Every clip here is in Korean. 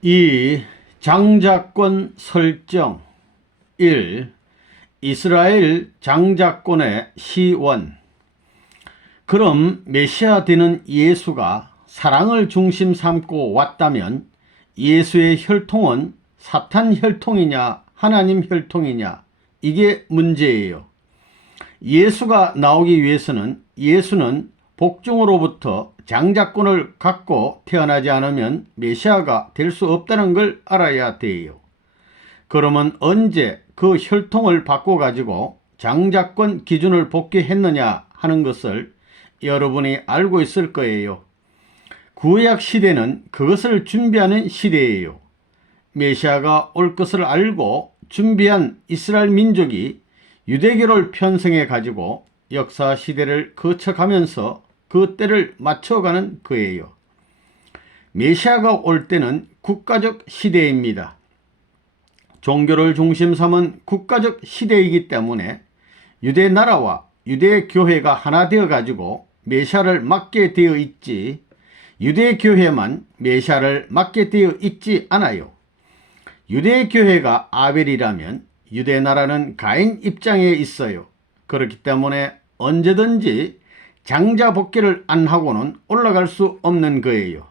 이 장자권 설정 1. 이스라엘 장자권의 시원. 그럼 메시아 되는 예수가 사랑을 중심 삼고 왔다면 예수의 혈통은 사탄 혈통이냐 하나님 혈통이냐, 이게 문제예요. 예수가 나오기 위해서는 예수는 복중으로부터 장자권을 갖고 태어나지 않으면 메시아가 될 수 없다는 걸 알아야 돼요. 그러면 언제 그 혈통을 바꿔가지고 장자권 기준을 복귀했느냐 하는 것을 여러분이 알고 있을 거예요. 구약 시대는 그것을 준비하는 시대예요. 메시아가 올 것을 알고 준비한 이스라엘 민족이 유대교를 편성해 가지고 역사 시대를 거쳐가면서 그 때를 맞춰가는 거예요. 메시아가 올 때는 국가적 시대입니다. 종교를 중심 삼은 국가적 시대이기 때문에 유대 나라와 유대 교회가 하나 되어 가지고 메시아를 맡게 되어 있지, 유대 교회만 메시아를 맡게 되어 있지 않아요. 유대 교회가 아벨이라면 유대 나라는 가인 입장에 있어요. 그렇기 때문에 언제든지 장자 복귀를 안 하고는 올라갈 수 없는 거예요.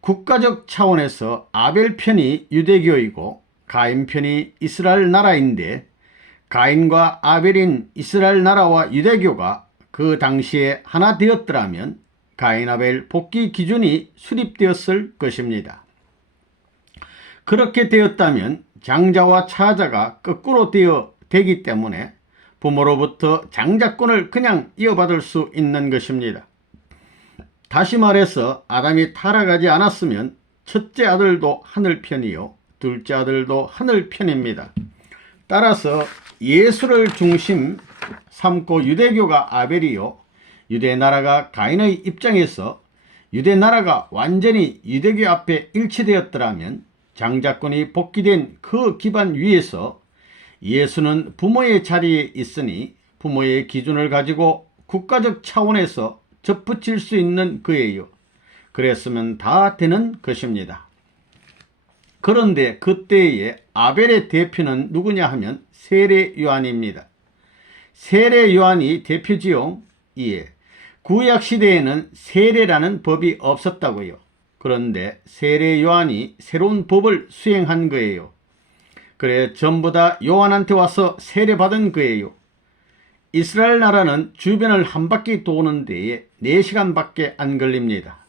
국가적 차원에서 아벨 편이 유대교이고 가인 편이 이스라엘 나라인데, 가인과 아벨인 이스라엘 나라와 유대교가 그 당시에 하나 되었더라면 가인 아벨 복귀 기준이 수립되었을 것입니다. 그렇게 되었다면 장자와 차자가 거꾸로 되기 때문에 부모로부터 장자권을 그냥 이어받을 수 있는 것입니다. 다시 말해서 아담이 타락하지 않았으면 첫째 아들도 하늘 편이요 둘째 아들도 하늘 편입니다. 따라서 예수를 중심 삼고 유대교가 아벨이요 유대 나라가 가인의 입장에서 유대 나라가 완전히 유대교 앞에 일치되었더라면 장자권이 복귀된 그 기반 위에서 예수는 부모의 자리에 있으니 부모의 기준을 가지고 국가적 차원에서 접붙일 수 있는 거예요. 그랬으면 다 되는 것입니다. 그런데 그때의 아벨의 대표는 누구냐 하면 세례 요한입니다. 세례 요한이 대표지요? 예. 구약 시대에는 세례라는 법이 없었다고요. 그런데 세례 요한이 새로운 법을 수행한 거예요. 그래 전부 다 요한한테 와서 세례받은 거예요. 이스라엘 나라는 주변을 한 바퀴 도는 데에 4시간밖에 안 걸립니다.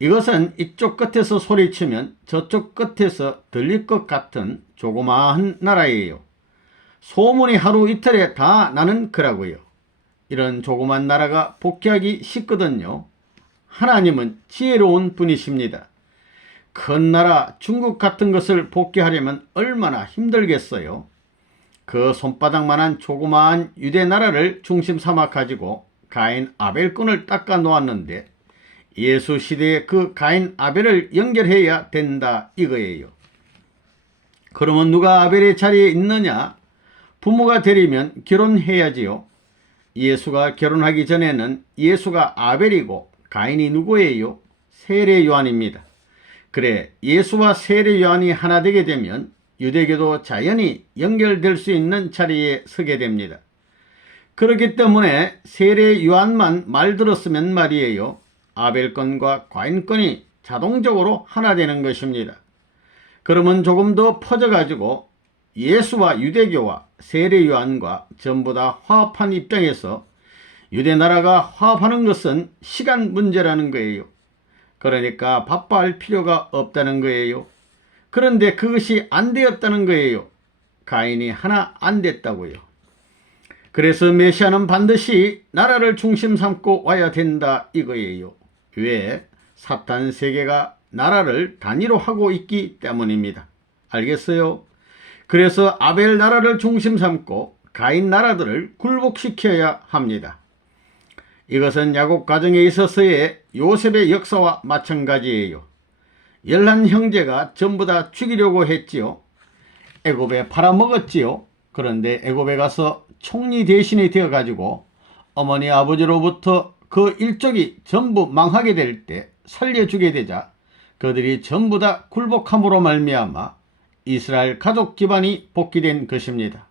이것은 이쪽 끝에서 소리치면 저쪽 끝에서 들릴 것 같은 조그마한 나라예요. 소문이 하루 이틀에 다 나는 거라고요. 이런 조그만 나라가 복귀하기 쉽거든요. 하나님은 지혜로운 분이십니다. 큰 나라 중국 같은 것을 복귀하려면 얼마나 힘들겠어요. 그 손바닥만한 조그마한 유대 나라를 중심 삼아 가지고 가인 아벨권을 닦아 놓았는데 예수 시대에 그 가인 아벨을 연결해야 된다 이거예요. 그러면 누가 아벨의 자리에 있느냐? 부모가 되려면 결혼해야지요. 예수가 결혼하기 전에는 예수가 아벨이고 가인이 누구예요? 세례 요한입니다. 그래 예수와 세례 요한이 하나 되게 되면 유대교도 자연히 연결될 수 있는 자리에 서게 됩니다. 그렇기 때문에 세례 요한만 말 들었으면 말이에요. 아벨권과 가인권이 자동적으로 하나 되는 것입니다. 그러면 조금 더 퍼져가지고 예수와 유대교와 세례 요한과 전부 다 화합한 입장에서 유대 나라가 화합하는 것은 시간 문제라는 거예요. 그러니까 바빠할 필요가 없다는 거예요. 그런데 그것이 안 되었다는 거예요. 가인이 하나 안 됐다고요. 그래서 메시아는 반드시 나라를 중심 삼고 와야 된다 이거예요. 왜? 사탄 세계가 나라를 단위로 하고 있기 때문입니다. 알겠어요? 그래서 아벨 나라를 중심 삼고 가인 나라들을 굴복시켜야 합니다. 이것은 야곱 가정에 있어서의 요셉의 역사와 마찬가지예요. 11 형제가 전부 다 죽이려고 했지요. 애굽에 팔아먹었지요. 그런데 애굽에 가서 총리 대신이 되어가지고 어머니 아버지로부터 그 일족이 전부 망하게 될 때 살려주게 되자 그들이 전부 다 굴복함으로 말미암아 이스라엘 가족 집안이 복귀된 것입니다.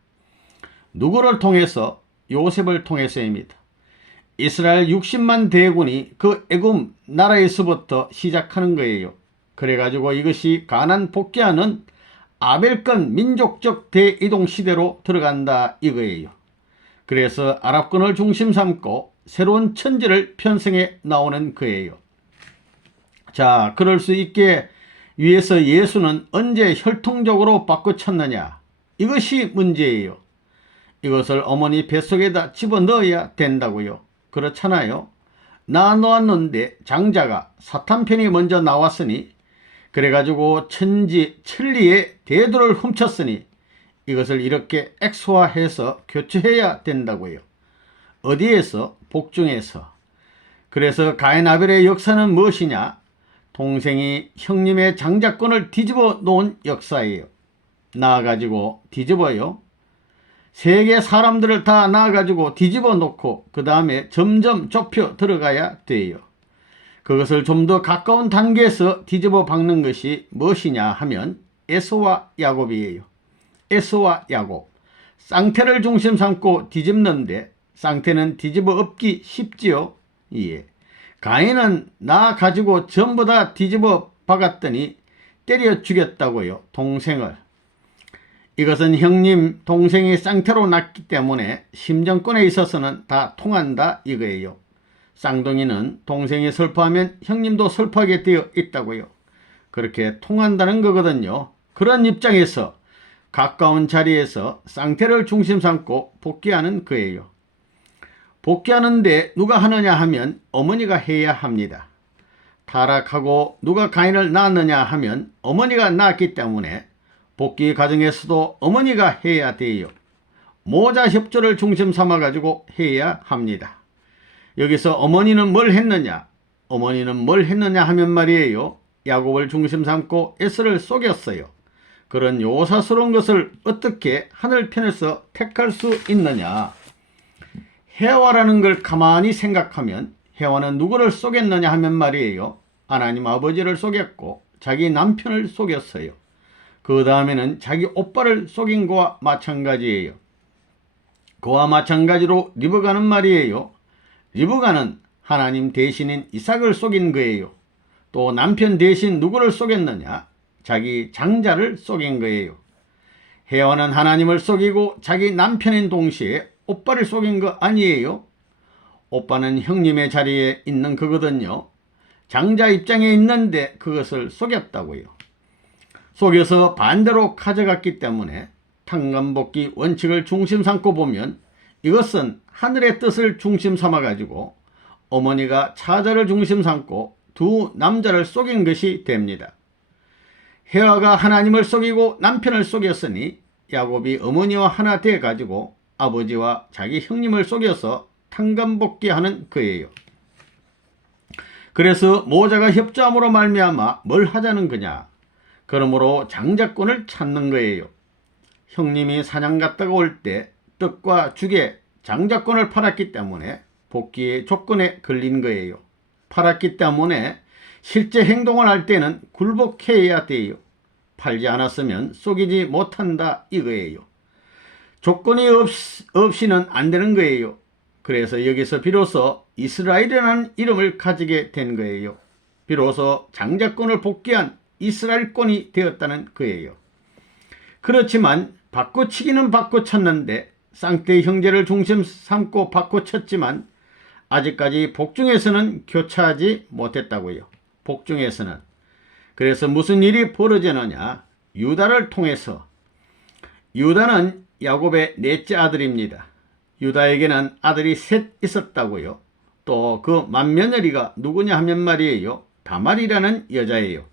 누구를 통해서? 요셉을 통해서입니다. 이스라엘 60만 대군이 그 애굽 나라에서부터 시작하는 거예요. 그래가지고 이것이 가나안 복귀하는 아벨권 민족적 대이동 시대로 들어간다 이거예요. 그래서 아랍권을 중심 삼고 새로운 천지를 편성해 나오는 거예요. 자, 그럴 수 있게 위해서 예수는 언제 혈통적으로 바꿔쳤느냐? 이것이 문제예요. 이것을 어머니 뱃속에다 집어넣어야 된다고요. 그렇잖아요. 낳아놓았는데 장자가 사탄 편이 먼저 나왔으니, 그래가지고 천리의 대도를 훔쳤으니 이것을 이렇게 엑소화해서 교체해야 된다고요. 어디에서? 복중에서. 그래서 가인 아벨의 역사는 무엇이냐? 동생이 형님의 장자권을 뒤집어 놓은 역사예요. 나와가지고 뒤집어요. 세계 사람들을 다 나와가지고 뒤집어 놓고 그 다음에 점점 좁혀 들어가야 돼요. 그것을 좀 더 가까운 단계에서 뒤집어 박는 것이 무엇이냐 하면 에서와 야곱이에요. 에서와 야곱. 쌍태를 중심 삼고 뒤집는데 쌍태는 뒤집어 엎기 쉽지요. 예. 가인은 나 가지고 전부 다 뒤집어 박았더니 때려 죽였다고요. 동생을. 이것은 형님, 동생이 쌍태로 났기 때문에 심정권에 있어서는 다 통한다 이거예요. 쌍둥이는 동생이 슬퍼하면 형님도 슬퍼하게 되어 있다고요. 그렇게 통한다는 거거든요. 그런 입장에서 가까운 자리에서 쌍태를 중심 삼고 복귀하는 거예요. 복귀하는데 누가 하느냐 하면 어머니가 해야 합니다. 타락하고 누가 가인을 낳았느냐 하면 어머니가 낳았기 때문에 복귀 과정에서도 어머니가 해야 돼요. 모자 협조를 중심 삼아 가지고 해야 합니다. 여기서 어머니는 뭘 했느냐? 어머니는 뭘 했느냐 하면 말이에요. 야곱을 중심 삼고 에서를 속였어요. 그런 요사스러운 것을 어떻게 하늘편에서 택할 수 있느냐? 해와라는 걸 가만히 생각하면 해와는 누구를 속였느냐 하면 말이에요. 하나님 아버지를 속였고 자기 남편을 속였어요. 그 다음에는 자기 오빠를 속인 거와 마찬가지예요. 그와 마찬가지로 리브가는 말이에요. 리브가는 하나님 대신인 이삭을 속인 거예요. 또 남편 대신 누구를 속였느냐? 자기 장자를 속인 거예요. 해와는 하나님을 속이고 자기 남편인 동시에 오빠를 속인 거 아니에요? 오빠는 형님의 자리에 있는 거거든요. 장자 입장에 있는데 그것을 속였다고요. 속여서 반대로 가져갔기 때문에 탕감복귀 원칙을 중심 삼고 보면 이것은 하늘의 뜻을 중심 삼아 가지고 어머니가 차자를 중심 삼고 두 남자를 속인 것이 됩니다. 헤아가 하나님을 속이고 남편을 속였으니 야곱이 어머니와 하나 돼 가지고 아버지와 자기 형님을 속여서 탕감복귀하는 거예요. 그래서 모자가 협조함으로 말미암아 뭘 하자는 거냐? 그러므로 장자권을 찾는 거예요. 형님이 사냥 갔다가 올 때 떡과 죽에 장자권을 팔았기 때문에 복귀의 조건에 걸린 거예요. 팔았기 때문에 실제 행동을 할 때는 굴복해야 돼요. 팔지 않았으면 속이지 못한다 이거예요. 조건이 없이는 안 되는 거예요. 그래서 여기서 비로소 이스라엘이라는 이름을 가지게 된 거예요. 비로소 장자권을 복귀한 이스라엘권이 되었다는 거예요. 그렇지만 바꿔치기는 바꿔쳤는데 쌍태 형제를 중심 삼고 바꿔쳤지만 아직까지 복중에서는 교차하지 못했다고요. 복중에서는. 그래서 무슨 일이 벌어지느냐? 유다를 통해서. 유다는 야곱의 넷째 아들입니다. 유다에게는 아들이 셋 있었다고요. 또 그 맏며느리가 누구냐 하면 말이에요. 다말이라는 여자예요.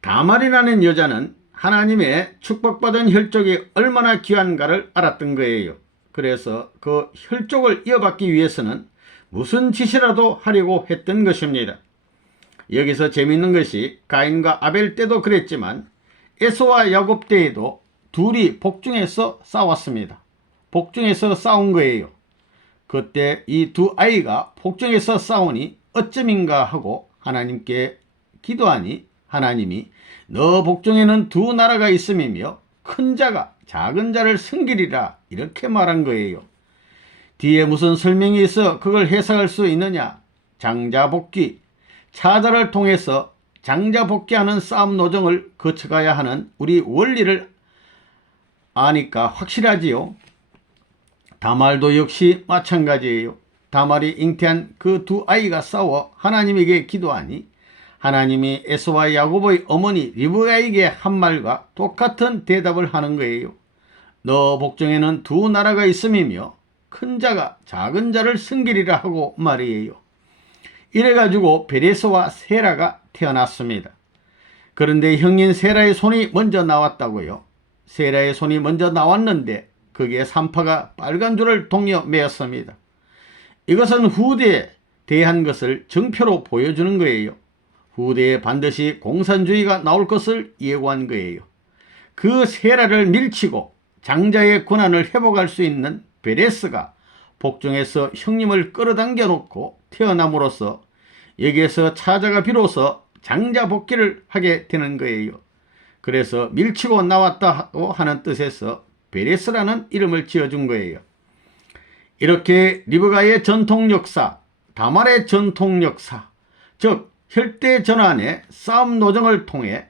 다말이라는 여자는 하나님의 축복받은 혈족이 얼마나 귀한가를 알았던 거예요. 그래서 그 혈족을 이어받기 위해서는 무슨 짓이라도 하려고 했던 것입니다. 여기서 재밌는 것이 가인과 아벨 때도 그랬지만 에서와 야곱 때에도 둘이 복중에서 싸웠습니다. 복중에서 싸운 거예요. 그때 이 두 아이가 복중에서 싸우니 어쩌민가 하고 하나님께 기도하니 하나님이 너 복중에는 두 나라가 있음이며 큰 자가 작은 자를 섬기리라 이렇게 말한 거예요. 뒤에 무슨 설명이 있어 그걸 해석할 수 있느냐? 장자복귀, 차자를 통해서 장자복귀하는 싸움 노정을 거쳐가야 하는 우리 원리를 아니까 확실하지요. 다말도 역시 마찬가지예요. 다말이 잉태한 그 두 아이가 싸워 하나님에게 기도하니 하나님이 에서와 야곱의 어머니 리브가에게 한 말과 똑같은 대답을 하는 거예요. 너 복중에는 두 나라가 있음이며 큰 자가 작은 자를 섬기리라 하고 말이에요. 이래가지고 베레스와 세라가 태어났습니다. 그런데 형인 세라의 손이 먼저 나왔다고요. 세라의 손이 먼저 나왔는데 거기에 산파가 빨간 줄을 동여 매었습니다. 이것은 후대에 대한 것을 정표로 보여주는 거예요. 후대에 반드시 공산주의가 나올 것을 예고한 거예요. 그 세라를 밀치고 장자의 권한을 회복할 수 있는 베레스가 복중에서 형님을 끌어당겨 놓고 태어남으로써 여기에서 차자가 비로소 장자 복귀를 하게 되는 거예요. 그래서 밀치고 나왔다고 하는 뜻에서 베레스라는 이름을 지어준 거예요. 이렇게 리브가의 전통 역사, 다말의 전통 역사, 즉 혈대전환의 싸움 노정을 통해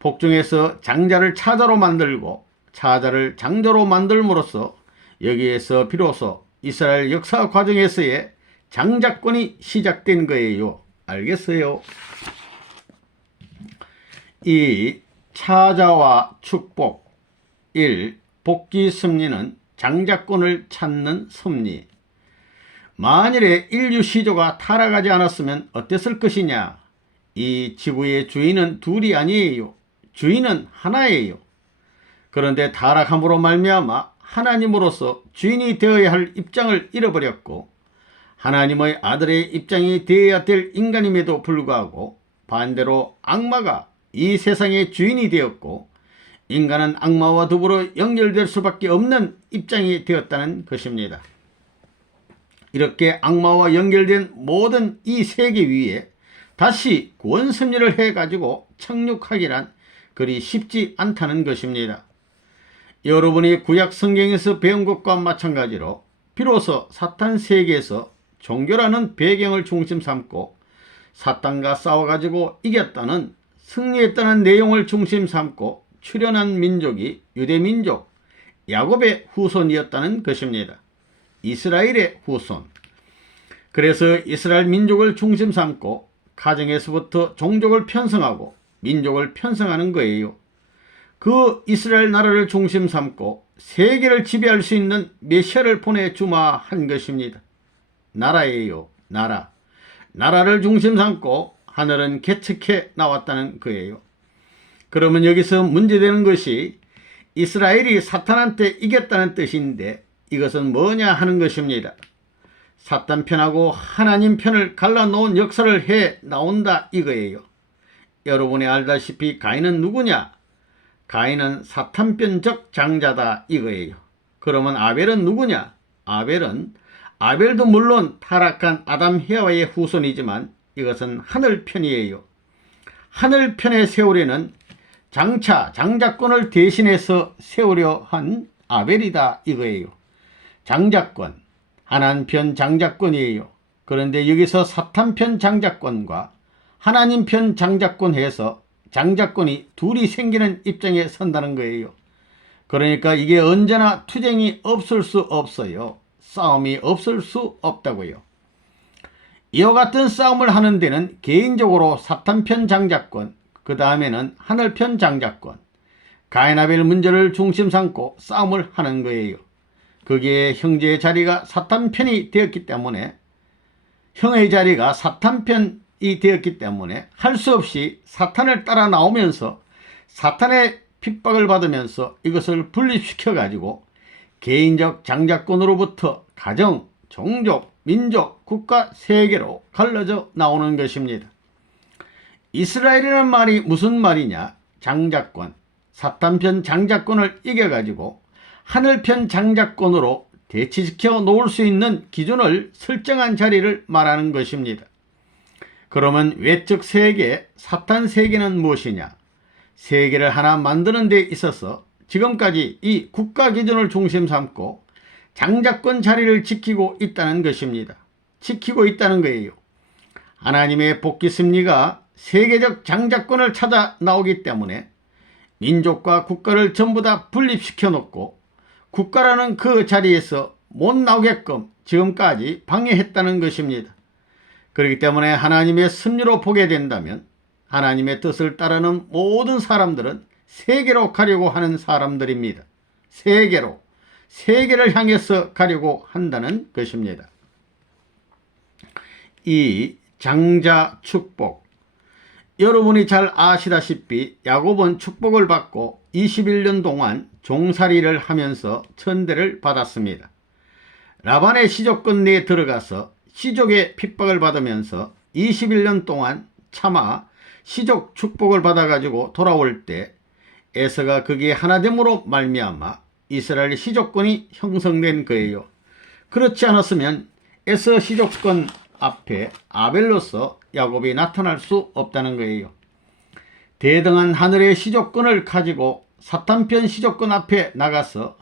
복중에서 장자를 차자로 만들고 차자를 장자로 만들므로써 여기에서 비로소 이스라엘 역사 과정에서의 장자권이 시작된 거예요. 알겠어요? 이 차자와 축복 1. 복귀 섭리는 장자권을 찾는 섭리. 만일에 인류 시조가 타락하지 않았으면 어땠을 것이냐? 이 지구의 주인은 둘이 아니에요. 주인은 하나예요. 그런데 타락함으로 말미암아 하나님으로서 주인이 되어야 할 입장을 잃어버렸고 하나님의 아들의 입장이 되어야 될 인간임에도 불구하고 반대로 악마가 이 세상의 주인이 되었고 인간은 악마와 더불어 연결될 수밖에 없는 입장이 되었다는 것입니다. 이렇게 악마와 연결된 모든 이 세계 위에 다시 구원 섭리를 해가지고 착륙하기란 그리 쉽지 않다는 것입니다. 여러분이 구약 성경에서 배운 것과 마찬가지로 비로소 사탄 세계에서 종교라는 배경을 중심 삼고 사탄과 싸워가지고 이겼다는 승리했다는 내용을 중심 삼고 출현한 민족이 유대민족 야곱의 후손이었다는 것입니다. 이스라엘의 후손. 그래서 이스라엘 민족을 중심 삼고 가정에서부터 종족을 편성하고 민족을 편성하는 거예요. 그 이스라엘 나라를 중심 삼고 세계를 지배할 수 있는 메시아를 보내주마한 것입니다. 나라예요. 나라. 나라를 중심 삼고 하늘은 개척해 나왔다는 거예요. 그러면 여기서 문제되는 것이 이스라엘이 사탄한테 이겼다는 뜻인데 이것은 뭐냐 하는 것입니다. 사탄 편하고 하나님 편을 갈라놓은 역사를 해 나온다 이거예요. 여러분이 알다시피 가인은 누구냐? 가인은 사탄편적 장자다 이거예요. 그러면 아벨은 누구냐? 아벨도 물론 타락한 아담 헤와의 후손이지만 이것은 하늘편이에요. 하늘편에 세우려는 장자권을 대신해서 세우려 한 아벨이다 이거예요. 장자권, 하나님편 장자권이에요. 그런데 여기서 사탄편 장자권과 하나님편 장자권 해서 장자권이 둘이 생기는 입장에 선다는 거예요. 그러니까 이게 언제나 투쟁이 없을 수 없어요. 싸움이 없을 수 없다고요. 이와 같은 싸움을 하는 데는 개인적으로 사탄편 장자권, 그 다음에는 하늘편 장자권, 가인아벨 문제를 중심 삼고 싸움을 하는 거예요. 거기에 형제의 자리가 사탄편이 되었기 때문에 형의 자리가 사탄편이 되었기 때문에 할 수 없이 사탄을 따라 나오면서 사탄의 핍박을 받으면서 이것을 분립시켜 가지고 개인적 장자권으로부터 가정, 종족, 민족, 국가, 세계로 갈라져 나오는 것입니다. 이스라엘이라는 말이 무슨 말이냐? 장자권, 사탄편 장자권을 이겨가지고 하늘편 장자권으로 대치시켜 놓을 수 있는 기준을 설정한 자리를 말하는 것입니다. 그러면 외적 세계, 사탄 세계는 무엇이냐? 세계를 하나 만드는 데 있어서 지금까지 이 국가 기준을 중심 삼고 장자권 자리를 지키고 있다는 것입니다. 지키고 있다는 거예요. 하나님의 복귀 승리가 세계적 장자권을 찾아 나오기 때문에 민족과 국가를 전부 다 분립시켜 놓고 국가라는 그 자리에서 못 나오게끔 지금까지 방해했다는 것입니다. 그렇기 때문에 하나님의 섭리로 보게 된다면 하나님의 뜻을 따르는 모든 사람들은 세계로 가려고 하는 사람들입니다. 세계를 향해서 가려고 한다는 것입니다. 이 장자 축복, 여러분이 잘 아시다시피 야곱은 축복을 받고 21년 동안 종살이를 하면서 천대를 받았습니다. 라반의 시족권 내에 들어가서 시족의 핍박을 받으면서 21년 동안 참아 시족 축복을 받아가지고 돌아올 때 에서가 거기에 하나됨으로 말미암아 이스라엘 시족권이 형성된 거예요. 그렇지 않았으면 에서 시족권 앞에 아벨로서 야곱이 나타날 수 없다는 거예요. 대등한 하늘의 시족권을 가지고 사탄편 시족권 앞에 나가서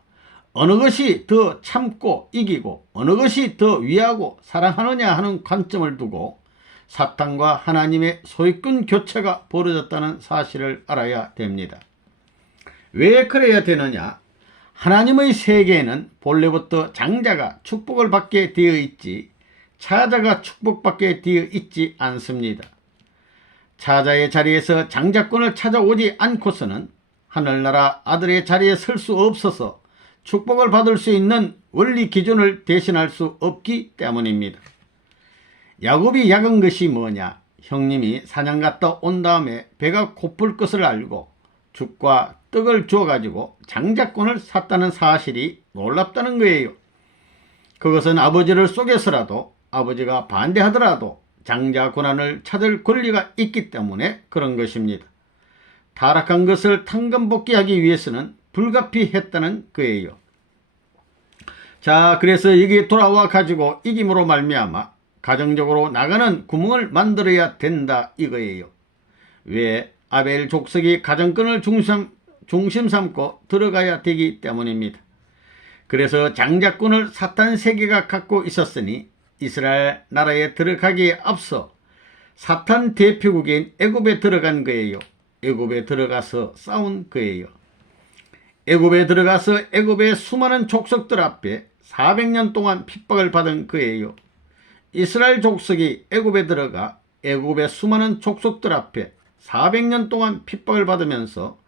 어느 것이 더 참고 이기고 어느 것이 더 위하고 사랑하느냐 하는 관점을 두고 사탄과 하나님의 소유권 교체가 벌어졌다는 사실을 알아야 됩니다. 왜 그래야 되느냐? 하나님의 세계에는 본래부터 장자가 축복을 받게 되어 있지 차자가 축복받게 되어 있지 않습니다. 차자의 자리에서 장자권을 찾아오지 않고서는 하늘나라 아들의 자리에 설 수 없어서 축복을 받을 수 있는 원리 기준을 대신할 수 없기 때문입니다. 야곱이 약은 것이 뭐냐? 형님이 사냥 갔다 온 다음에 배가 고플 것을 알고 죽과 떡을 주어가지고 장자권을 샀다는 사실이 놀랍다는 거예요. 그것은 아버지를 속여서라도 아버지가 반대하더라도 장자 권한을 찾을 권리가 있기 때문에 그런 것입니다. 타락한 것을 탕감복귀하기 위해서는 불가피했다는 거예요. 자, 그래서 여기 돌아와 가지고 이김으로 말미암아 가정적으로 나가는 구멍을 만들어야 된다 이거예요. 왜? 아벨 족속이 가정권을 중심 삼고 들어가야 되기 때문입니다. 그래서 장자권을 사탄 세계가 갖고 있었으니 이스라엘 나라에 들어가기에 앞서 사탄 대표국인 애굽에 들어간 거예요. 애굽에 들어가서 싸운 거예요. 애굽에 들어가서 애굽의 수많은 족속들 앞에 400년 동안 핍박을 받은 거예요. 이스라엘 족속이 애굽에 들어가 애굽의 수많은 족속들 앞에 400년 동안 핍박을 받으면서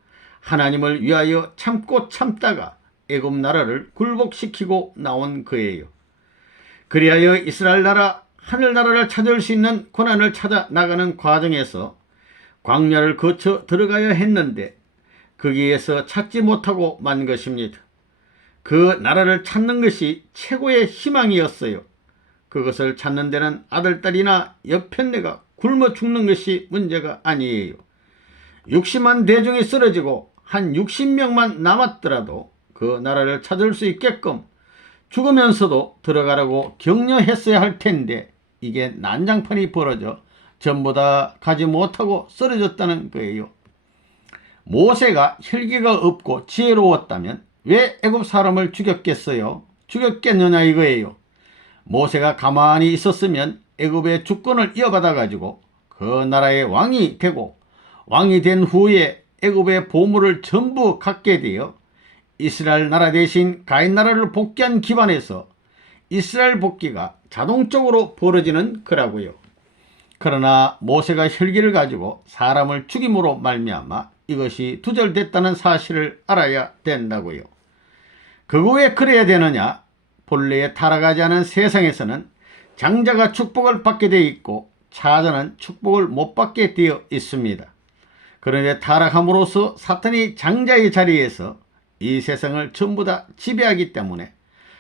하나님을 위하여 참고 참다가 애굽 나라를 굴복시키고 나온 거예요. 그리하여 이스라엘 나라, 하늘나라를 찾을 수 있는 고난을 찾아 나가는 과정에서 광야를 거쳐 들어가야 했는데 거기에서 찾지 못하고 만 것입니다. 그 나라를 찾는 것이 최고의 희망이었어요. 그것을 찾는 데는 아들딸이나 옆편네가 굶어 죽는 것이 문제가 아니에요. 60만 대중이 쓰러지고 한 60명만 남았더라도 그 나라를 찾을 수 있게끔 죽으면서도 들어가라고 격려했어야 할 텐데 이게 난장판이 벌어져 전부 다 가지 못하고 쓰러졌다는 거예요. 모세가 혈기가 없고 지혜로웠다면 왜 애굽 사람을 죽였겠어요? 죽였겠느냐 이거예요. 모세가 가만히 있었으면 애굽의 주권을 이어받아 가지고 그 나라의 왕이 되고 왕이 된 후에 애굽의 보물을 전부 갖게 되어 이스라엘 나라 대신 가인 나라를 복귀한 기반에서 이스라엘 복귀가 자동적으로 벌어지는 거라고요. 그러나 모세가 혈기를 가지고 사람을 죽임으로 말미암아 이것이 두절됐다는 사실을 알아야 된다고요. 그거 왜 그래야 되느냐? 본래에 타락하지 않은 세상에서는 장자가 축복을 받게 되어 있고 차자는 축복을 못 받게 되어 있습니다. 그런데 타락함으로써 사탄이 장자의 자리에서 이 세상을 전부 다 지배하기 때문에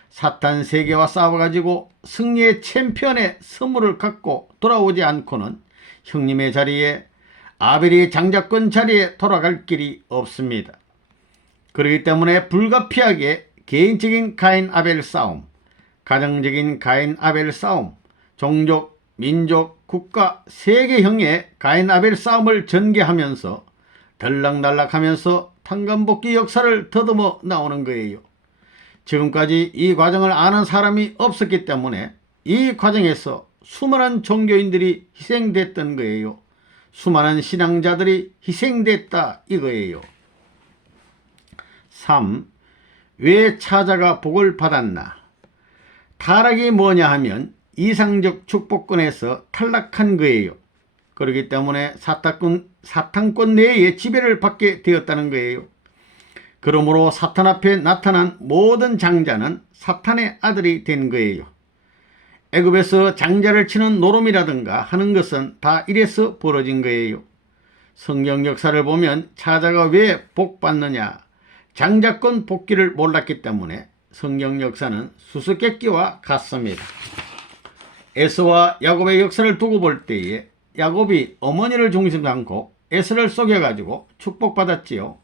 사탄 세계와 싸워가지고 승리의 챔피언의 선물을 갖고 돌아오지 않고는 형님의 자리에 아벨이 장자권 자리에 돌아갈 길이 없습니다. 그렇기 때문에 불가피하게 개인적인 가인 아벨 싸움, 가정적인 가인 아벨 싸움, 종족, 민족, 국가 세계형의 가인 아벨 싸움을 전개하면서 들락날락하면서 탄감복귀 역사를 더듬어 나오는 거예요. 지금까지 이 과정을 아는 사람이 없었기 때문에 이 과정에서 수많은 종교인들이 희생됐던 거예요. 수많은 신앙자들이 희생됐다 이거예요. 3. 왜 차자가 복을 받았나? 타락이 뭐냐 하면 이상적 축복권에서 탈락한 거예요. 그렇기 때문에 사탄권 내에 지배를 받게 되었다는 거예요. 그러므로 사탄 앞에 나타난 모든 장자는 사탄의 아들이 된 거예요. 애굽에서 장자를 치는 노름이라든가 하는 것은 다 이래서 벌어진 거예요. 성경 역사를 보면 차자가 왜 복 받느냐? 장자권 복귀를 몰랐기 때문에 성경 역사는 수수께끼와 같습니다. 에서와 야곱의 역사를 두고 볼 때에 야곱이 어머니를 중심 삼고 에서를 속여가지고 축복받았지요.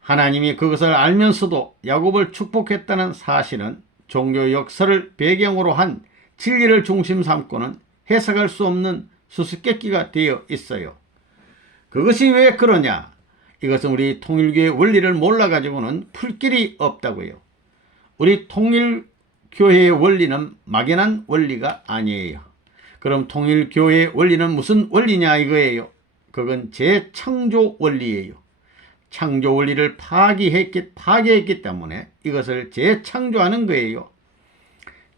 하나님이 그것을 알면서도 야곱을 축복했다는 사실은 종교 역사를 배경으로 한 진리를 중심 삼고는 해석할 수 없는 수수께끼가 되어 있어요. 그것이 왜 그러냐? 이것은 우리 통일교의 원리를 몰라가지고는 풀 길이 없다고요. 우리 통일교회의 원리는 막연한 원리가 아니에요. 그럼 통일교회의 원리는 무슨 원리냐 이거예요. 그건 재창조 원리예요. 창조 원리를 파괴했기 때문에 이것을 재창조하는 거예요.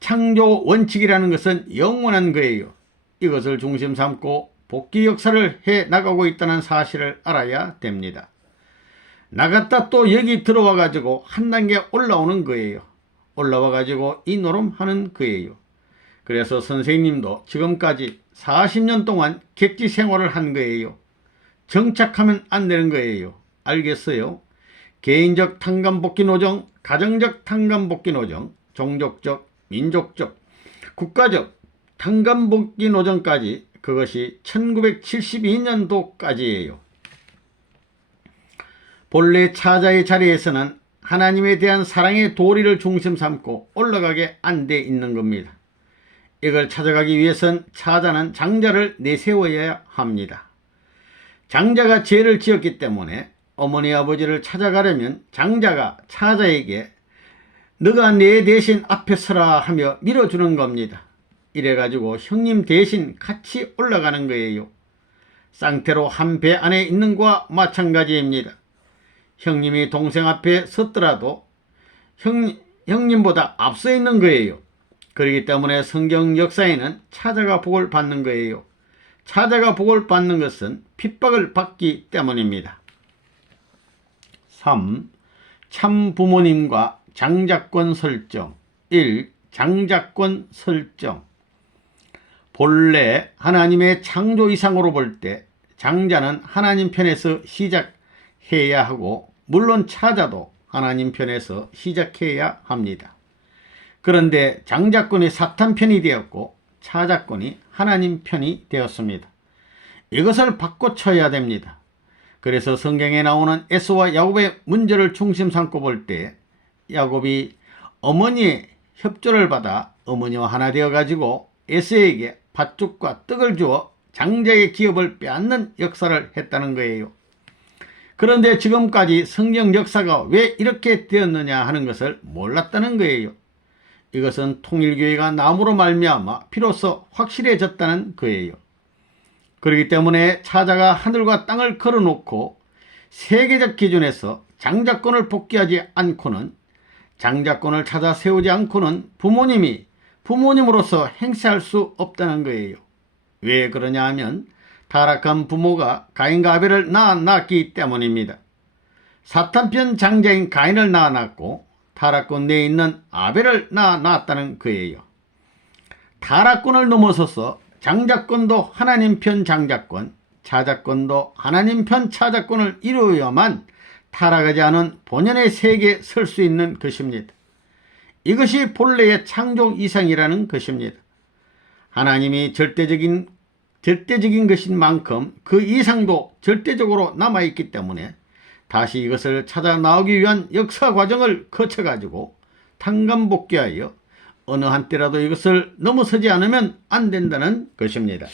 창조 원칙이라는 것은 영원한 거예요. 이것을 중심 삼고 복귀 역사를 해 나가고 있다는 사실을 알아야 됩니다. 나갔다 또 여기 들어와 가지고 한 단계 올라오는 거예요. 올라와 가지고 이 노름하는 거예요. 그래서 선생님도 지금까지 40년 동안 객지 생활을 한 거예요. 정착하면 안 되는 거예요. 알겠어요? 개인적 탄감복귀 노정, 가정적 탄감복귀 노정, 종족적, 민족적, 국가적 탄감복귀 노정까지 그것이 1972년도까지예요. 본래 차자의 자리에서는 하나님에 대한 사랑의 도리를 중심 삼고 올라가게 안 돼 있는 겁니다. 이걸 찾아가기 위해선 차자는 장자를 내세워야 합니다. 장자가 죄를 지었기 때문에 어머니 아버지를 찾아가려면 장자가 차자에게 너가 내 대신 앞에 서라 하며 밀어주는 겁니다. 이래가지고 형님 대신 같이 올라가는 거예요. 쌍태로 한 배 안에 있는 것과 마찬가지입니다. 형님이 동생 앞에 섰더라도 형님보다 앞서 있는 거예요. 그렇기 때문에 성경 역사에는 차자가 복을 받는 거예요. 차자가 복을 받는 것은 핍박을 받기 때문입니다. 3. 참 부모님과 장자권 설정. 1. 장자권 설정. 본래 하나님의 창조 이상으로 볼 때 장자는 하나님 편에서 시작해야 하고 물론 차자도 하나님 편에서 시작해야 합니다. 그런데 장자권이 사탄 편이 되었고 차자권이 하나님 편이 되었습니다. 이것을 바꿔쳐야 됩니다. 그래서 성경에 나오는 에서와 야곱의 문제를 중심 삼고 볼 때 야곱이 어머니의 협조를 받아 어머니와 하나 되어 가지고 에서에게 팥죽과 떡을 주어 장자의 기업을 빼앗는 역사를 했다는 거예요. 그런데 지금까지 성경 역사가 왜 이렇게 되었느냐 하는 것을 몰랐다는 거예요. 이것은 통일교회가 남으로 말미암아 비로소 확실해졌다는 거예요. 그렇기 때문에 차자가 하늘과 땅을 걸어놓고 세계적 기준에서 장자권을 복귀하지 않고는 장자권을 찾아 세우지 않고는 부모님이 부모님으로서 행세할 수 없다는 거예요. 왜 그러냐 하면 타락한 부모가 가인과 아벨을 낳았기 때문입니다. 사탄편 장자인 가인을 낳아놨고 타락권 내에 있는 아벨을 낳았다는 거예요. 타락권을 넘어서서 장자권도 하나님 편 장자권, 차자권도 하나님 편 차자권을 이루어야만 타락하지 않은 본연의 세계에 설 수 있는 것입니다. 이것이 본래의 창조 이상이라는 것입니다. 하나님이 절대적인 것인 만큼 그 이상도 절대적으로 남아있기 때문에 다시 이것을 찾아 나오기 위한 역사 과정을 거쳐가지고 탄감복귀하여 어느 한때라도 이것을 넘어서지 않으면 안 된다는 것입니다.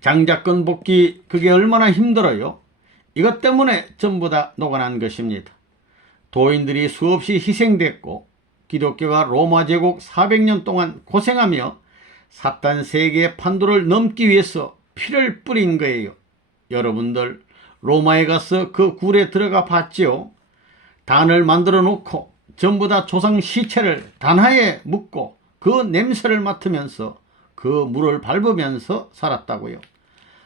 장자권 복귀, 그게 얼마나 힘들어요. 이것 때문에 전부 다 녹아난 것입니다. 도인들이 수없이 희생됐고 기독교가 로마 제국 400년 동안 고생하며 사탄 세계의 판도를 넘기 위해서 피를 뿌린 거예요. 여러분들 로마에 가서 그 굴에 들어가 봤지요? 단을 만들어 놓고 전부 다 조상 시체를 단하에 묻고 그 냄새를 맡으면서 그 물을 밟으면서 살았다고요.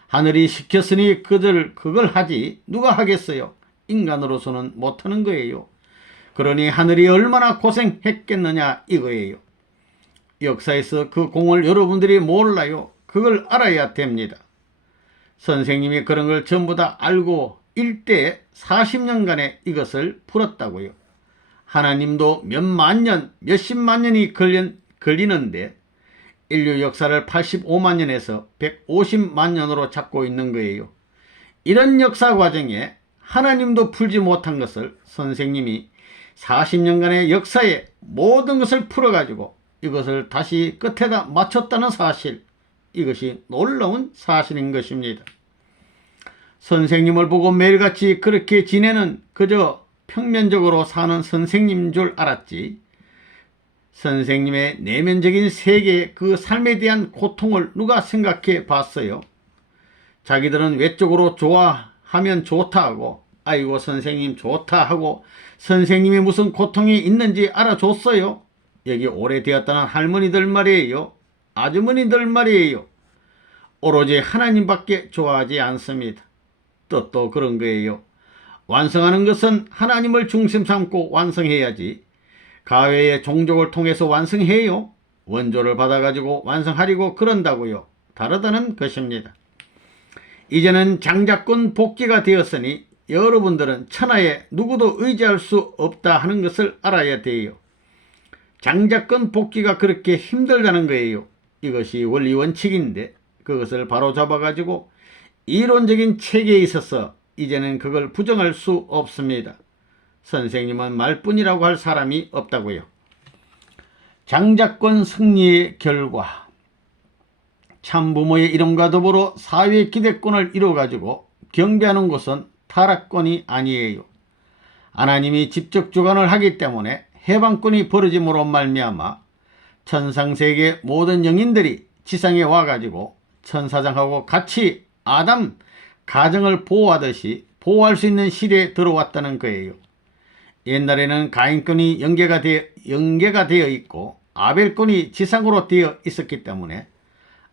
하늘이 시켰으니 그걸 하지 누가 하겠어요? 인간으로서는 못하는 거예요. 그러니 하늘이 얼마나 고생했겠느냐 이거예요. 역사에서 그 공을 여러분들이 몰라요. 그걸 알아야 됩니다. 선생님이 그런 걸 전부 다 알고 일대에 40년간의 이것을 풀었다고요. 하나님도 몇만 년, 몇십만 년이 걸리는데 인류 역사를 85만 년에서 150만 년으로 잡고 있는 거예요. 이런 역사 과정에 하나님도 풀지 못한 것을 선생님이 40년간의 역사에 모든 것을 풀어가지고 이것을 다시 끝에다 맞췄다는 사실, 이것이 놀라운 사실인 것입니다. 선생님을 보고 매일같이 그렇게 지내는 그저 평면적으로 사는 선생님인 줄 알았지, 선생님의 내면적인 세계의 그 삶에 대한 고통을 누가 생각해 봤어요? 자기들은 외적으로 좋아하면 좋다 하고, 아이고 선생님 좋다 하고, 선생님이 무슨 고통이 있는지 알아줬어요? 여기 오래되었다는 할머니들 말이에요. 아주머니들 말이에요. 오로지 하나님밖에 좋아하지 않습니다. 뜻도 그런 거예요. 완성하는 것은 하나님을 중심 삼고 완성해야지. 가외의 종족을 통해서 완성해요. 원조를 받아가지고 완성하려고 그런다고요. 다르다는 것입니다. 이제는 장자권 복귀가 되었으니 여러분들은 천하에 누구도 의지할 수 없다 하는 것을 알아야 돼요. 장자권 복귀가 그렇게 힘들다는 거예요. 이것이 원리 원칙인데 그것을 바로 잡아가지고 이론적인 체계에 있어서 이제는 그걸 부정할 수 없습니다. 선생님은 말뿐이라고 할 사람이 없다고요. 장자권 승리의 결과, 참부모의 이름과 더불어 사회 기대권을 이뤄가지고 경배하는 것은 타락권이 아니에요. 하나님이 직접 주관을 하기 때문에 해방권이 벌어짐으로 말미암아 천상세계 모든 영인들이 지상에 와가지고 천사장하고 같이 아담 가정을 보호하듯이 보호할 수 있는 시대에 들어왔다는 거예요. 옛날에는 가인권이 연계가 되어 있고 아벨권이 지상으로 되어 있었기 때문에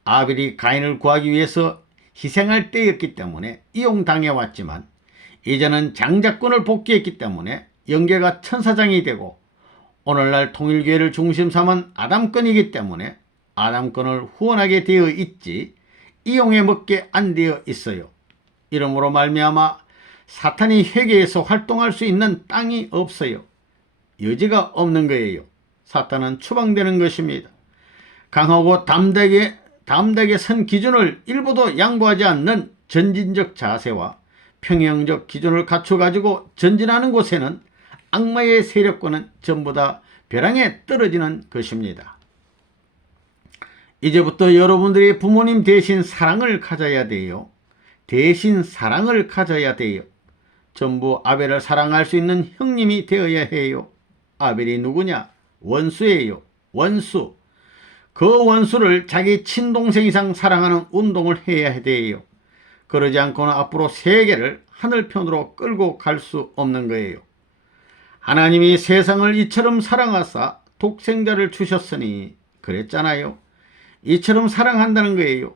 아벨이 가인을 구하기 위해서 희생할 때였기 때문에 이용당해 왔지만, 이제는 장자권을 복귀했기 때문에 연계가 천사장이 되고 오늘날 통일교회를 중심 삼은 아담권이기 때문에 아담권을 후원하게 되어 있지 이용해 먹게 안 되어 있어요. 이러므로 말미암아 사탄이 회개해서 활동할 수 있는 땅이 없어요. 여지가 없는 거예요. 사탄은 추방되는 것입니다. 강하고 담대하게 선 기준을 일부도 양보하지 않는 전진적 자세와 평형적 기준을 갖춰가지고 전진하는 곳에는 악마의 세력과는 전부 다 벼랑에 떨어지는 것입니다. 이제부터 여러분들이 부모님 대신 사랑을 가져야 돼요. 대신 사랑을 가져야 돼요. 전부 아벨을 사랑할 수 있는 형님이 되어야 해요. 아벨이 누구냐? 원수예요. 원수. 그 원수를 자기 친동생 이상 사랑하는 운동을 해야 돼요. 그러지 않고는 앞으로 세계를 하늘편으로 끌고 갈 수 없는 거예요. 하나님이 세상을 이처럼 사랑하사 독생자를 주셨으니 그랬잖아요. 이처럼 사랑한다는 거예요.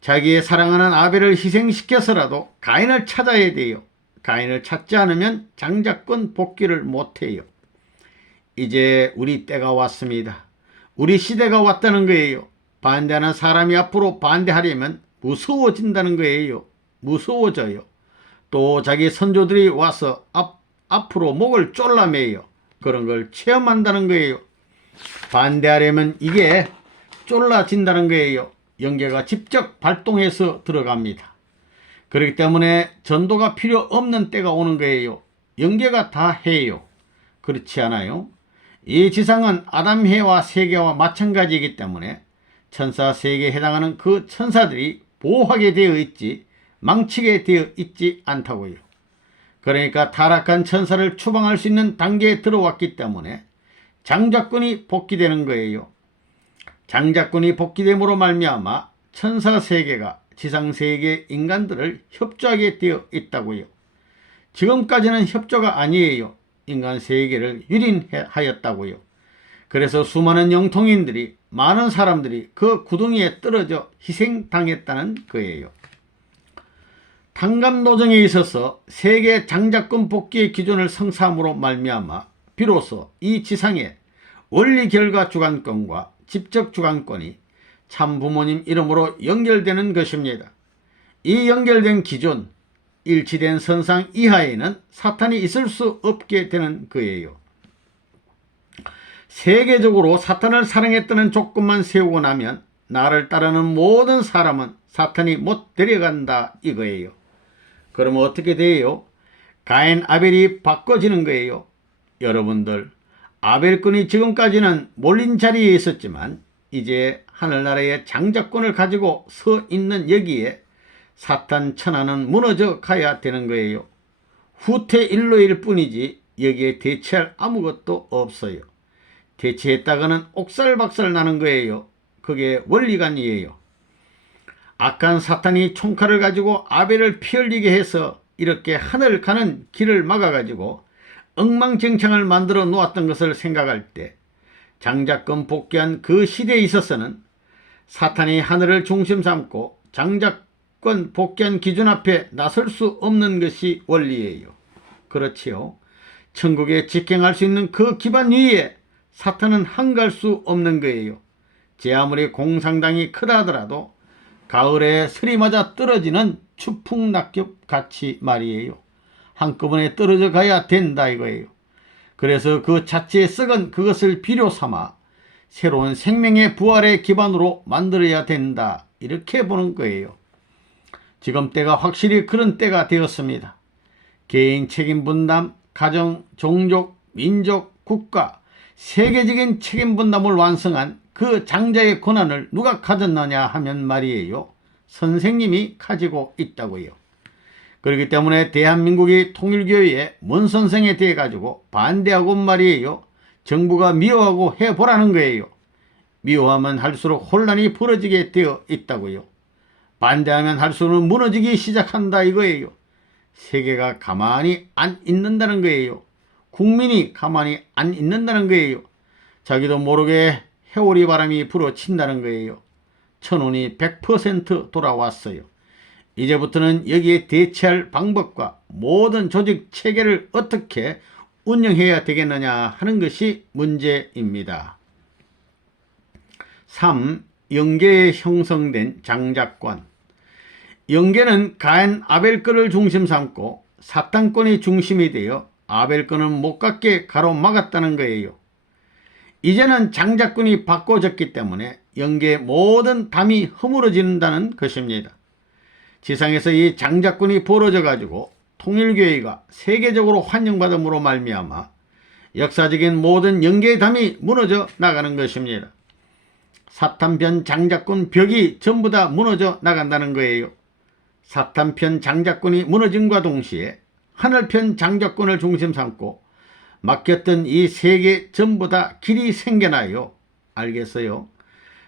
자기의 사랑하는 아벨을 희생시켜서라도 가인을 찾아야 돼요. 가인을 찾지 않으면 장자권 복귀를 못해요. 이제 우리 때가 왔습니다. 우리 시대가 왔다는 거예요. 반대하는 사람이 앞으로 반대하려면 무서워진다는 거예요. 무서워져요. 또 자기 선조들이 와서 앞으로 목을 졸라매요. 그런 걸 체험한다는 거예요. 반대하려면 이게 졸라진다는 거예요. 영계가 직접 발동해서 들어갑니다. 그렇기 때문에 전도가 필요 없는 때가 오는 거예요. 영계가 다 해요. 그렇지 않아요? 이 지상은 아담해와 세계와 마찬가지이기 때문에 천사 세계에 해당하는 그 천사들이 보호하게 되어 있지 망치게 되어 있지 않다고요. 그러니까 타락한 천사를 추방할 수 있는 단계에 들어왔기 때문에 장자권이 복귀되는 거예요. 장자권이 복귀됨으로 말미암아 천사 세계가 지상 세계 인간들을 협조하게 되어 있다고요. 지금까지는 협조가 아니에요. 인간 세계를 유린하였다고요. 그래서 수많은 영통인들이, 많은 사람들이 그 구덩이에 떨어져 희생당했다는 거예요. 탕감노정에 있어서 세계 장자권 복귀의 기준을 성사함으로 말미암아 비로소 이 지상에 원리결과 주관권과 직접 주관권이 참 부모님 이름으로 연결되는 것입니다. 이 연결된 기준, 일치된 선상 이하에는 사탄이 있을 수 없게 되는 거예요. 세계적으로 사탄을 사랑했다는 조건만 세우고 나면 나를 따르는 모든 사람은 사탄이 못 데려간다 이거예요. 그러면 어떻게 돼요? 가인 아벨이 바꿔지는 거예요. 여러분들, 아벨권이 지금까지는 몰린 자리에 있었지만 이제 하늘나라의 장자권을 가지고 서 있는 여기에 사탄 천하는 무너져 가야 되는 거예요. 후퇴일로일 뿐이지 여기에 대체할 아무것도 없어요. 대체했다가는 옥살박살 나는 거예요. 그게 원리관이에요. 악한 사탄이 총칼을 가지고 아벨을 피 흘리게 해서 이렇게 하늘 가는 길을 막아가지고 엉망진창을 만들어 놓았던 것을 생각할 때 장자권 복귀한 그 시대에 있어서는 사탄이 하늘을 중심 삼고 장자권 복귀한 기준 앞에 나설 수 없는 것이 원리예요. 그렇지요. 천국에 직행할 수 있는 그 기반 위에 사탄은 한갈 수 없는 거예요. 제 아무리 공상당이 크다 하더라도 가을에 설이 맞아 떨어지는 추풍낙엽 같이 말이에요. 한꺼번에 떨어져 가야 된다 이거예요. 그래서 그 자체의 썩은 그것을 비료 삼아 새로운 생명의 부활의 기반으로 만들어야 된다 이렇게 보는 거예요. 지금 때가 확실히 그런 때가 되었습니다. 개인 책임 분담, 가정, 종족, 민족, 국가, 세계적인 책임 분담을 완성한 그 장자의 권한을 누가 가졌느냐 하면 말이에요. 선생님이 가지고 있다고요. 그렇기 때문에 대한민국이 통일교회의 문선생에 대해 가지고 반대하고 말이에요. 정부가 미워하고 해보라는 거예요. 미워하면 할수록 혼란이 벌어지게 되어 있다고요. 반대하면 할수록 무너지기 시작한다 이거예요. 세계가 가만히 안 있는다는 거예요. 국민이 가만히 안 있는다는 거예요. 자기도 모르게 해오리 바람이 불어친다는 거예요. 천운이 100% 돌아왔어요. 이제부터는 여기에 대체할 방법과 모든 조직 체계를 어떻게 운영해야 되겠느냐 하는 것이 문제입니다. 3. 영계에 형성된 장자권. 영계는 가인 아벨권을 중심 삼고 사탄권이 중심이 되어 아벨권을 못 갖게 가로막았다는 거예요. 이제는 장자권이 바꿔졌기 때문에 영계의 모든 담이 허물어진다는 것입니다. 지상에서 이 장자권이 벌어져 가지고 통일교회가 세계적으로 환영받음으로 말미암아 역사적인 모든 영계의 담이 무너져 나가는 것입니다. 사탄편 장자권 벽이 전부 다 무너져 나간다는 거예요. 사탄편 장자권이 무너짐과 동시에 하늘편 장자권을 중심 삼고 막혔던 이 세계 전부 다 길이 생겨나요. 알겠어요?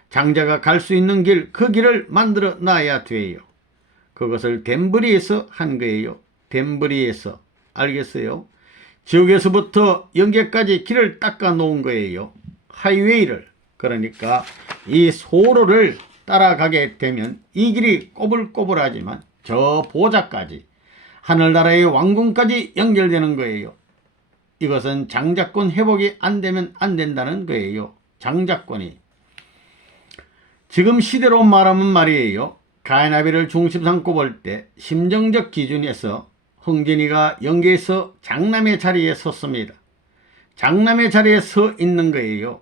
장자가 갈 수 있는 길, 그 길을 만들어 놔야 돼요. 그것을 덴브리에서 한 거예요. 덴브리에서. 알겠어요? 지옥에서부터 영계까지 길을 닦아 놓은 거예요. 하이웨이를. 그러니까 이 소로를 따라가게 되면 이 길이 꼬불꼬불하지만 저 보좌까지 하늘나라의 왕궁까지 연결되는 거예요. 이것은 장자권 회복이 안 되면 안 된다는 거예요. 장자권이. 지금 시대로 말하면 말이에요. 가인 아벨을 중심 삼고 볼 때 심정적 기준에서 흥진이가 영계에서 장남의 자리에 섰습니다. 장남의 자리에 서 있는 거예요.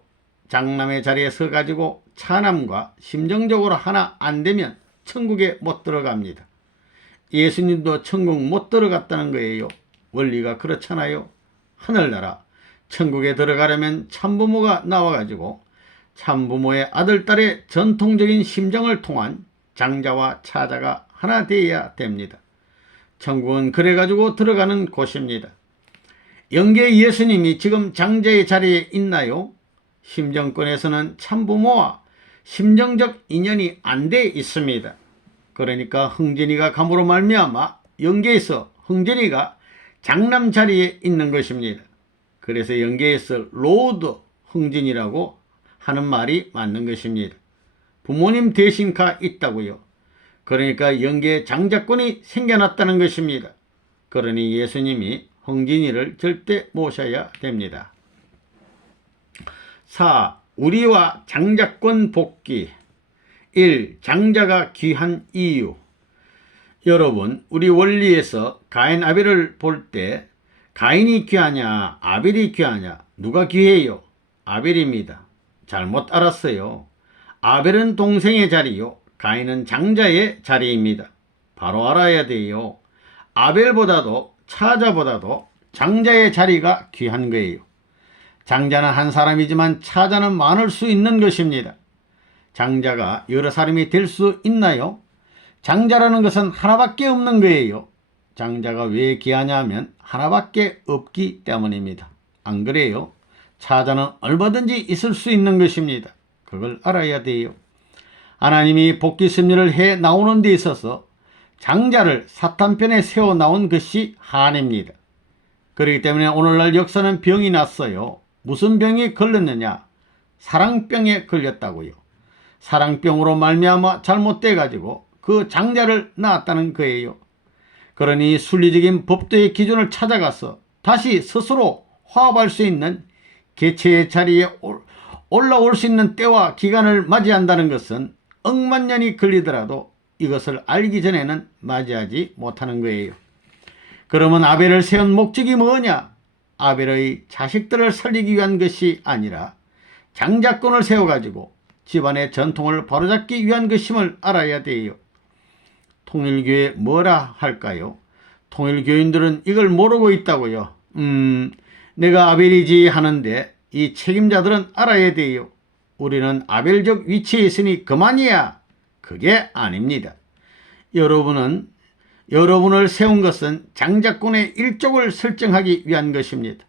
장남의 자리에 서 가지고 차남과 심정적으로 하나 안 되면 천국에 못 들어갑니다. 예수님도 천국 못 들어갔다는 거예요. 원리가 그렇잖아요. 하늘나라 천국에 들어가려면 참부모가 나와가지고 참부모의 아들, 딸의 전통적인 심정을 통한 장자와 차자가 하나 되어야 됩니다. 천국은 그래가지고 들어가는 곳입니다. 영계 예수님이 지금 장자의 자리에 있나요? 심정권에서는 참부모와 심정적 인연이 안 돼 있습니다. 그러니까 흥진이가 감으로 말미암아 영계에서 흥진이가 장남 자리에 있는 것입니다. 그래서 영계에서 로드 흥진이라고 하는 말이 맞는 것입니다. 부모님 대신 가 있다고요. 그러니까 영계 장자권이 생겨났다는 것입니다. 그러니 예수님이 흥진이를 절대 모셔야 됩니다. 4. 우리와 장자권 복귀. 1. 장자가 귀한 이유. 여러분, 우리 원리에서 가인 아벨을 볼 때 가인이 귀하냐 아벨이 귀하냐, 누가 귀해요? 아벨입니다. 잘못 알았어요. 아벨은 동생의 자리요, 가인은 장자의 자리입니다. 바로 알아야 돼요. 아벨보다도 차자보다도 장자의 자리가 귀한 거예요. 장자는 한 사람이지만 차자는 많을 수 있는 것입니다. 장자가 여러 사람이 될 수 있나요? 장자라는 것은 하나밖에 없는 거예요. 장자가 왜 귀하냐 하면 하나밖에 없기 때문입니다. 안 그래요? 차자는 얼마든지 있을 수 있는 것입니다. 그걸 알아야 돼요. 하나님이 복귀 섭리를 해 나오는 데 있어서 장자를 사탄편에 세워 나온 것이 한입니다. 그렇기 때문에 오늘날 역사는 병이 났어요. 무슨 병이 걸렸느냐? 사랑병에 걸렸다고요. 사랑병으로 말미암아 잘못돼 가지고 그 장자를 낳았다는 거예요. 그러니 순리적인 법도의 기준을 찾아가서 다시 스스로 화합할 수 있는 개체의 자리에 올라올 수 있는 때와 기간을 맞이한다는 것은 억만 년이 걸리더라도 이것을 알기 전에는 맞이하지 못하는 거예요. 그러면 아벨을 세운 목적이 뭐냐? 아벨의 자식들을 살리기 위한 것이 아니라 장자권을 세워가지고 집안의 전통을 바로잡기 위한 것임을 알아야 돼요. 통일교회 뭐라 할까요? 통일교인들은 이걸 모르고 있다고요. 내가 아벨이지 하는데 이 책임자들은 알아야 돼요. 우리는 아벨적 위치에 있으니 그만이야. 그게 아닙니다. 여러분을 세운 것은 장자권의 일족을 설정하기 위한 것입니다.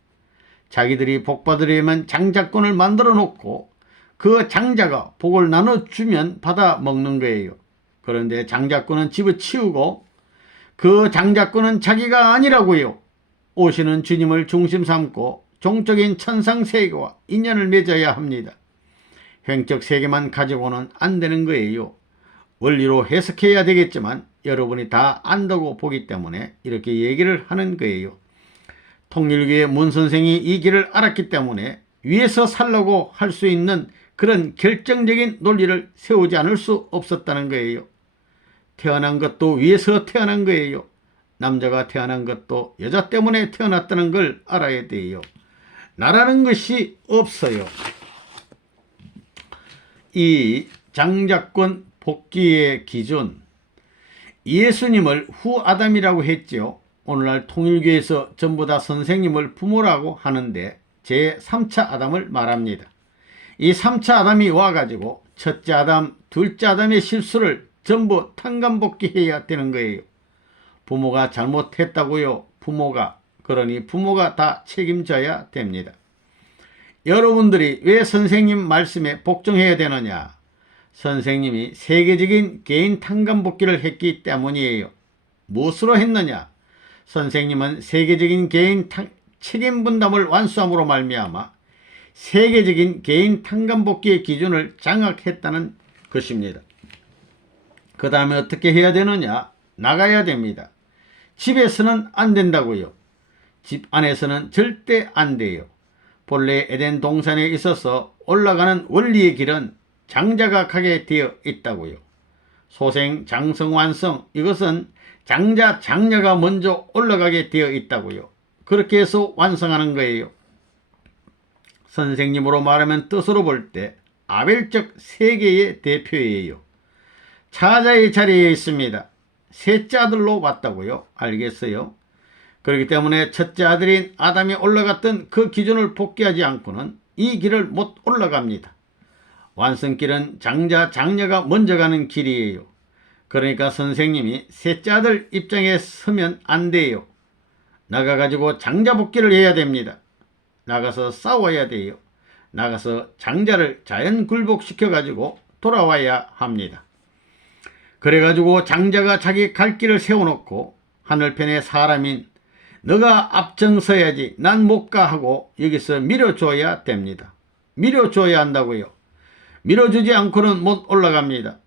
자기들이 복 받으려면 장자권을 만들어 놓고 그 장자가 복을 나눠주면 받아 먹는 거예요. 그런데 장자권은 집어치우고 그 장자권은 자기가 아니라고요. 오시는 주님을 중심 삼고 종적인 천상세계와 인연을 맺어야 합니다. 횡적 세계만 가지고는 안 되는 거예요. 원리로 해석해야 되겠지만 여러분이 다 안다고 보기 때문에 이렇게 얘기를 하는 거예요. 통일교의 문 선생이 이 길을 알았기 때문에 위에서 살라고 할 수 있는 그런 결정적인 논리를 세우지 않을 수 없었다는 거예요. 태어난 것도 위에서 태어난 거예요. 남자가 태어난 것도 여자 때문에 태어났다는 걸 알아야 돼요. 나라는 것이 없어요. 이 장자권 복귀의 기준, 예수님을 후 아담이라고 했죠. 오늘날 통일교에서 전부 다 선생님을 부모라고 하는데 제3차 아담을 말합니다. 이 3차 아담이 와가지고 첫째 아담, 둘째 아담의 실수를 전부 탕감복귀해야 되는 거예요. 부모가 잘못했다고요. 그러니 부모가 다 책임져야 됩니다. 여러분들이 왜 선생님 말씀에 복종해야 되느냐? 선생님이 세계적인 개인 탕감복귀를 했기 때문이에요. 무엇으로 했느냐? 선생님은 세계적인 개인 책임 분담을 완수함으로 말미암아 세계적인 개인 탕감복귀의 기준을 장악했다는 것입니다. 그 다음에 어떻게 해야 되느냐? 나가야 됩니다. 집에서는 안 된다고요. 집 안에서는 절대 안 돼요. 본래 에덴 동산에 있어서 올라가는 원리의 길은 장자가 가게 되어 있다고요. 소생, 장성, 완성, 이것은 장자, 장녀가 먼저 올라가게 되어 있다고요. 그렇게 해서 완성하는 거예요. 선생님으로 말하면 뜻으로 볼 때 아벨적 세계의 대표예요. 차자의 자리에 있습니다. 셋째 아들로 왔다고요. 알겠어요? 그렇기 때문에 첫째 아들인 아담이 올라갔던 그 기준을 복귀하지 않고는 이 길을 못 올라갑니다. 완성길은 장자, 장녀가 먼저 가는 길이에요. 그러니까 선생님이 셋째 아들 입장에 서면 안 돼요. 나가가지고 장자 복귀를 해야 됩니다. 나가서 싸워야 돼요. 나가서 장자를 자연 굴복시켜가지고 돌아와야 합니다. 그래가지고 장자가 자기 갈 길을 세워놓고 하늘편의 사람인 너가 앞장서야지 난 못 가 하고 여기서 밀어줘야 됩니다. 밀어줘야 한다고요. 밀어주지 않고는 못 올라갑니다.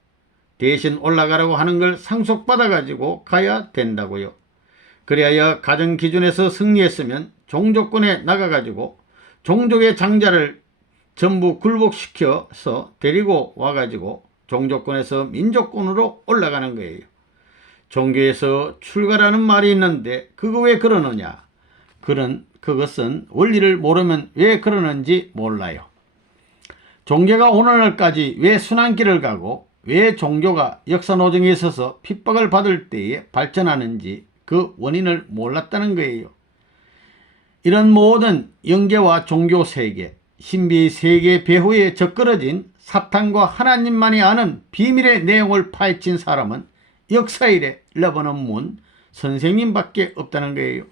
대신 올라가라고 하는 걸 상속받아가지고 가야 된다고요. 그래야 가정 기준에서 승리했으면 종족권에 나가가지고 종족의 장자를 전부 굴복시켜서 데리고 와가지고 종족권에서 민족권으로 올라가는 거예요. 종교에서 출가라는 말이 있는데 그거 왜 그러느냐? 그것은 원리를 모르면 왜 그러는지 몰라요. 종교가 오늘날까지 왜 순환길을 가고 왜 종교가 역사노정에 있어서 핍박을 받을 때에 발전하는지 그 원인을 몰랐다는 거예요. 이런 모든 영계와 종교 세계, 신비의 세계 배후에 적그러진 사탄과 하나님만이 아는 비밀의 내용을 파헤친 사람은 역사일에 러버넌 문 선생님밖에 없다는 거예요.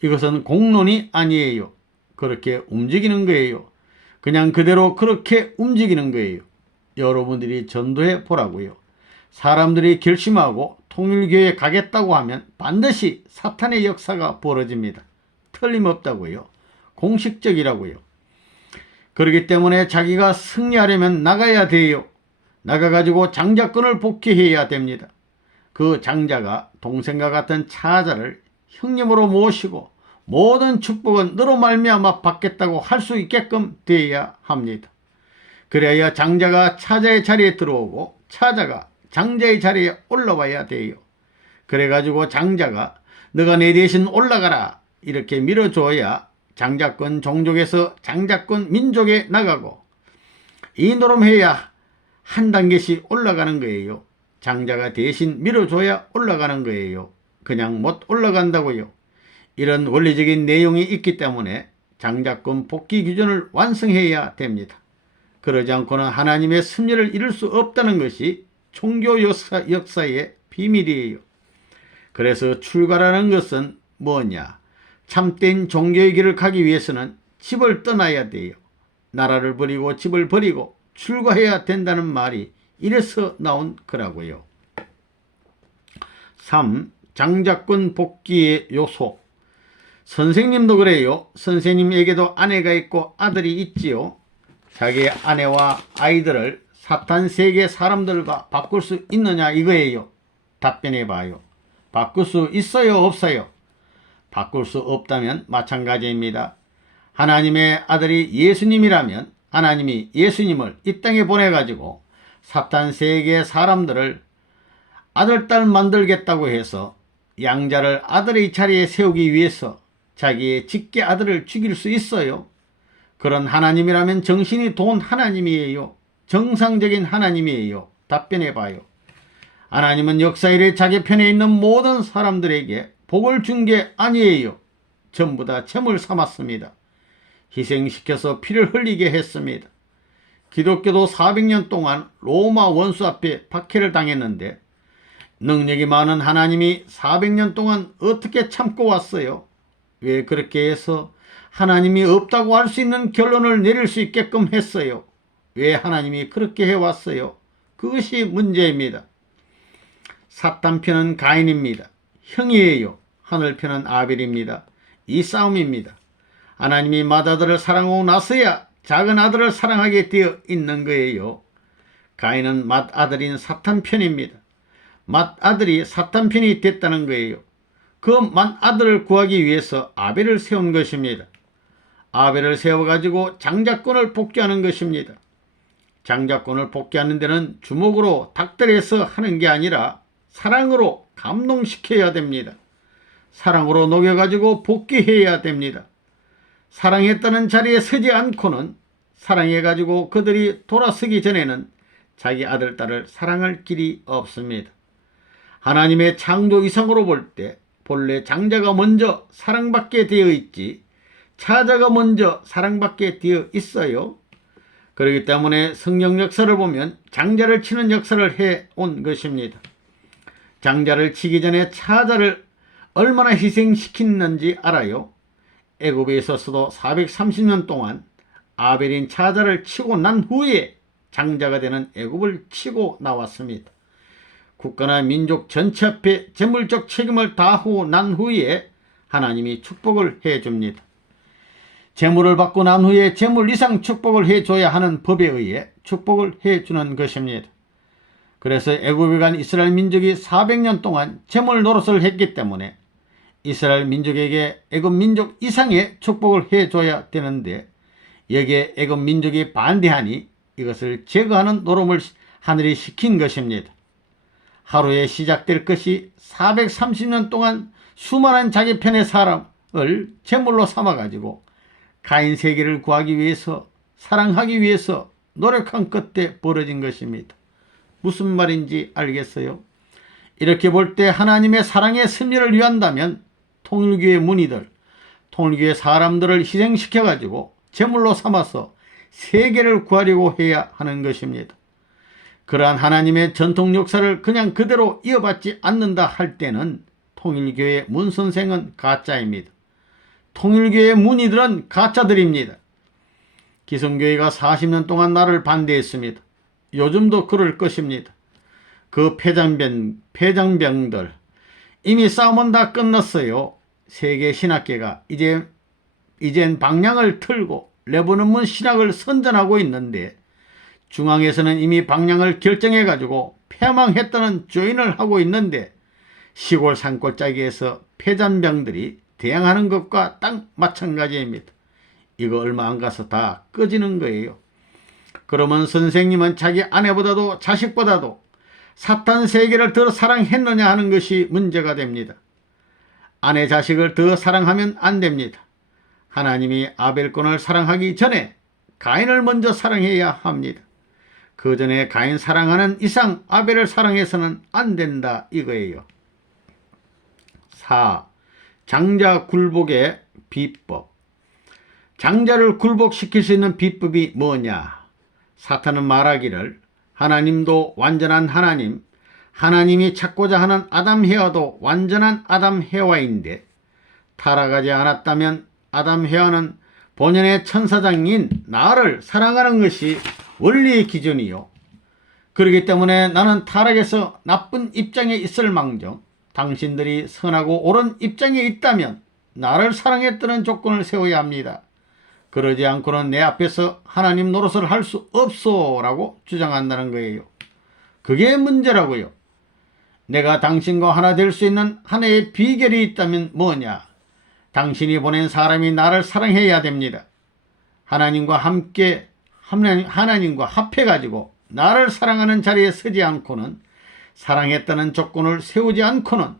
이것은 공론이 아니에요. 그렇게 움직이는 거예요. 그냥 그대로 그렇게 움직이는 거예요. 여러분들이 전도해 보라고요. 사람들이 결심하고 통일교에 가겠다고 하면 반드시 사탄의 역사가 벌어집니다. 틀림없다고요. 공식적이라고요. 그렇기 때문에 자기가 승리하려면 나가야 돼요. 나가가지고 장자권을 복귀해야 됩니다. 그 장자가 동생과 같은 차자를 형님으로 모시고 모든 축복은 너로 말미암아 받겠다고 할 수 있게끔 되어야 합니다. 그래야 장자가 차자의 자리에 들어오고 차자가 장자의 자리에 올라와야 돼요. 그래가지고 장자가 너가 내 대신 올라가라 이렇게 밀어줘야 장자권 종족에서 장자권 민족에 나가고 이 노름해야 한 단계씩 올라가는 거예요. 장자가 대신 밀어줘야 올라가는 거예요. 그냥 못 올라간다고요. 이런 원리적인 내용이 있기 때문에 장자권 복귀 기준을 완성해야 됩니다. 그러지 않고는 하나님의 승리를 이룰 수 없다는 것이 종교 역사의 비밀이에요. 그래서 출가라는 것은 뭐냐? 참된 종교의 길을 가기 위해서는 집을 떠나야 돼요. 나라를 버리고 집을 버리고 출가해야 된다는 말이 이래서 나온 거라고요. 3. 장자권 복귀의 요소. 선생님도 그래요. 선생님에게도 아내가 있고 아들이 있지요. 자기의 아내와 아이들을 사탄 세계 사람들과 바꿀 수 있느냐 이거예요. 답변해 봐요. 바꿀 수 있어요 없어요? 바꿀 수 없다면 마찬가지입니다. 하나님의 아들이 예수님이라면 하나님이 예수님을 이 땅에 보내가지고 사탄 세계 사람들을 아들, 딸 만들겠다고 해서 양자를 아들의 자리에 세우기 위해서 자기의 직계 아들을 죽일 수 있어요? 그런 하나님이라면 정신이 돈 하나님이에요. 정상적인 하나님이에요. 답변해 봐요. 하나님은 역사일에 자기 편에 있는 모든 사람들에게 복을 준 게 아니에요. 전부 다 재물 삼았습니다. 희생시켜서 피를 흘리게 했습니다. 기독교도 400년 동안 로마 원수 앞에 박해를 당했는데 능력이 많은 하나님이 400년 동안 어떻게 참고 왔어요? 왜 그렇게 해서 하나님이 없다고 할 수 있는 결론을 내릴 수 있게끔 했어요? 왜 하나님이 그렇게 해왔어요? 그것이 문제입니다. 사탄 편은 가인입니다. 형이에요. 하늘 편은 아벨입니다. 이 싸움입니다. 하나님이 맏아들을 사랑하고 나서야 작은 아들을 사랑하게 되어 있는 거예요. 가인은 맏아들인 사탄 편입니다. 맏아들이 사탄 편이 됐다는 거예요. 그 맏아들을 구하기 위해서 아벨을 세운 것입니다. 아벨을 세워가지고 장자권을 복귀하는 것입니다. 장자권을 복귀하는 데는 주먹으로 닥달해서 하는 게 아니라 사랑으로 감동시켜야 됩니다. 사랑으로 녹여가지고 복귀해야 됩니다. 사랑했다는 자리에 서지 않고는 사랑해가지고 그들이 돌아서기 전에는 자기 아들, 딸을 사랑할 길이 없습니다. 하나님의 창조 이상으로 볼 때 본래 장자가 먼저 사랑받게 되어 있지 차자가 먼저 사랑받게 되어 있어요. 그렇기 때문에 성경 역사를 보면 장자를 치는 역사를 해온 것입니다. 장자를 치기 전에 차자를 얼마나 희생시켰는지 알아요? 애굽에 있어서도 430년 동안 아벨인 차자를 치고 난 후에 장자가 되는 애굽을 치고 나왔습니다. 국가나 민족 전체 앞에 재물적 책임을 다하고 난 후에 하나님이 축복을 해줍니다. 재물을 받고 난 후에 재물 이상 축복을 해줘야 하는 법에 의해 축복을 해주는 것입니다. 그래서 애굽에 간 이스라엘 민족이 400년 동안 재물 노릇을 했기 때문에 이스라엘 민족에게 애굽 민족 이상의 축복을 해줘야 되는데 여기에 애굽 민족이 반대하니 이것을 제거하는 노름을 하늘이 시킨 것입니다. 하루에 시작될 것이 430년 동안 수많은 자기 편의 사람을 제물로 삼아가지고 가인 세계를 구하기 위해서 사랑하기 위해서 노력한 끝에 벌어진 것입니다. 무슨 말인지 알겠어요? 이렇게 볼 때 하나님의 사랑의 승리를 위한다면 통일교회 문의들, 통일교회 사람들을 희생시켜가지고 제물로 삼아서 세계를 구하려고 해야 하는 것입니다. 그러한 하나님의 전통 역사를 그냥 그대로 이어받지 않는다 할 때는 통일교회 문선생은 가짜입니다. 통일교회 문의들은 가짜들입니다. 기성교회가 40년 동안 나를 반대했습니다. 요즘도 그럴 것입니다. 그 폐장병들 이미 싸움은 다 끝났어요. 세계 신학계가 이젠 방향을 틀고 레버논문 신학을 선전하고 있는데 중앙에서는 이미 방향을 결정해가지고 패망했다는 조인을 하고 있는데 시골 산골짜기에서 폐잔병들이 대항하는 것과 딱 마찬가지입니다. 이거 얼마 안 가서 다 꺼지는 거예요. 그러면 선생님은 자기 아내보다도 자식보다도 사탄 세계를 더 사랑했느냐 하는 것이 문제가 됩니다. 아내 자식을 더 사랑하면 안 됩니다. 하나님이 아벨권을 사랑하기 전에 가인을 먼저 사랑해야 합니다. 그 전에 가인 사랑하는 이상 아벨을 사랑해서는 안 된다 이거예요. 4. 장자 굴복의 비법. 장자를 굴복시킬 수 있는 비법이 뭐냐? 사탄은 말하기를 하나님도 완전한 하나님, 하나님이 찾고자 하는 아담 헤와도 완전한 아담 헤와인데 타락하지 않았다면 아담 헤와는 본연의 천사장인 나를 사랑하는 것이 원리의 기준이요. 그렇기 때문에 나는 타락해서 나쁜 입장에 있을 망정 당신들이 선하고 옳은 입장에 있다면 나를 사랑했다는 조건을 세워야 합니다. 그러지 않고는 내 앞에서 하나님 노릇을 할 수 없소 라고 주장한다는 거예요. 그게 문제라고요. 내가 당신과 하나 될 수 있는 하나의 비결이 있다면 뭐냐? 당신이 보낸 사람이 나를 사랑해야 됩니다. 하나님과 함께 하나님과 합해가지고 나를 사랑하는 자리에 서지 않고는 사랑했다는 조건을 세우지 않고는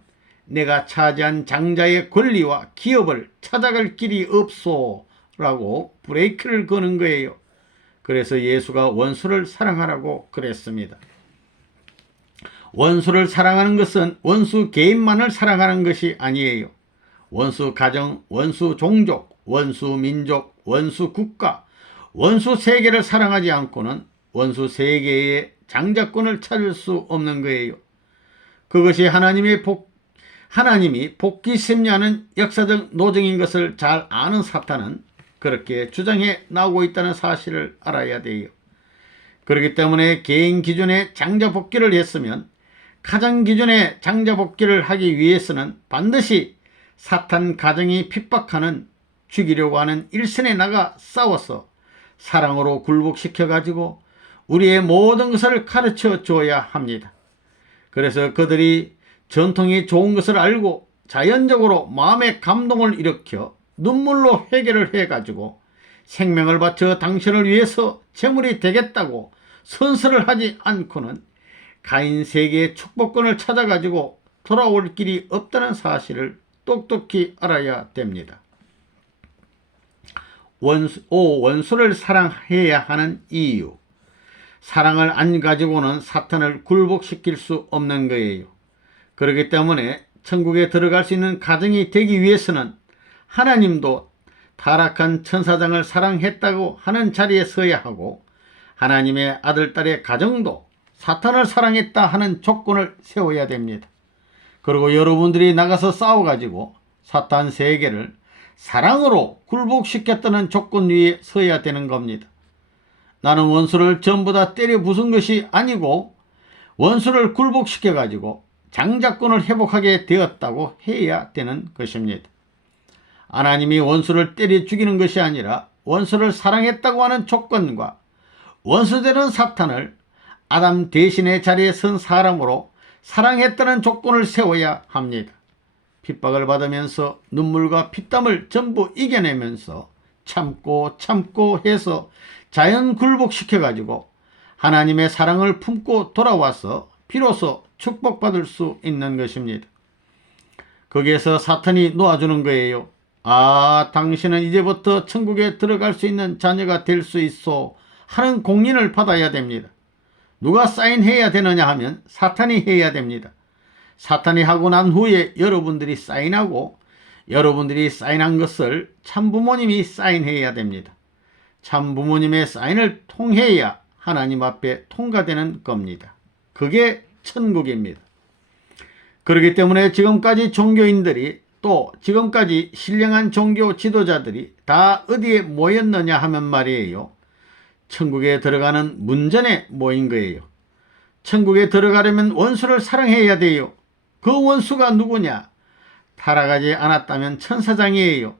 내가 차지한 장자의 권리와 기업을 찾아갈 길이 없소 라고 브레이크를 거는 거예요. 그래서 예수가 원수를 사랑하라고 그랬습니다. 원수를 사랑하는 것은 원수 개인만을 사랑하는 것이 아니에요. 원수 가정, 원수 종족, 원수 민족, 원수 국가, 원수 세계를 사랑하지 않고는 원수 세계의 장자권을 찾을 수 없는 거예요. 그것이 하나님이 복귀 심리하는 역사적 노정인 것을 잘 아는 사탄은 그렇게 주장해 나오고 있다는 사실을 알아야 돼요. 그렇기 때문에 개인 기준의 장자 복귀를 했으면 가정 기준의 장자 복귀를 하기 위해서는 반드시 사탄 가정이 핍박하는 죽이려고 하는 일선에 나가 싸워서 사랑으로 굴복시켜가지고 우리의 모든 것을 가르쳐 줘야 합니다. 그래서 그들이 전통이 좋은 것을 알고 자연적으로 마음의 감동을 일으켜 눈물로 회개를 해가지고 생명을 바쳐 당신을 위해서 제물이 되겠다고 선서를 하지 않고는 가인 세계의 축복권을 찾아가지고 돌아올 길이 없다는 사실을 똑똑히 알아야 됩니다. 원수를 사랑해야 하는 이유. 사랑을 안 가지고는 사탄을 굴복시킬 수 없는 거예요. 그렇기 때문에 천국에 들어갈 수 있는 가정이 되기 위해서는 하나님도 타락한 천사장을 사랑했다고 하는 자리에 서야 하고, 하나님의 아들, 딸의 가정도 사탄을 사랑했다 하는 조건을 세워야 됩니다. 그리고 여러분들이 나가서 싸워가지고 사탄 세계를 사랑으로 굴복시켰다는 조건 위에 서야 되는 겁니다. 나는 원수를 전부 다 때려 부순 것이 아니고 원수를 굴복시켜가지고 장자권을 회복하게 되었다고 해야 되는 것입니다. 하나님이 원수를 때려 죽이는 것이 아니라 원수를 사랑했다고 하는 조건과 원수되는 사탄을 아담 대신의 자리에 선 사람으로 사랑했다는 조건을 세워야 합니다. 핍박을 받으면서 눈물과 피땀을 전부 이겨내면서 참고 해서 자연 굴복시켜가지고 하나님의 사랑을 품고 돌아와서 비로소 축복받을 수 있는 것입니다. 거기에서 사탄이 놓아주는 거예요. 아, 당신은 이제부터 천국에 들어갈 수 있는 자녀가 될 수 있어 하는 공인을 받아야 됩니다. 누가 사인해야 되느냐 하면 사탄이 해야 됩니다. 사탄이 하고 난 후에 여러분들이 사인하고, 여러분들이 사인한 것을 참부모님이 사인해야 됩니다. 참부모님의 사인을 통해야 하나님 앞에 통과되는 겁니다. 그게 천국입니다. 그렇기 때문에 지금까지 종교인들이, 또 지금까지 신령한 종교 지도자들이 다 어디에 모였느냐 하면 말이에요, 천국에 들어가는 문전에 모인 거예요. 천국에 들어가려면 원수를 사랑해야 돼요. 그 원수가 누구냐? 타락하지 않았다면 천사장이에요.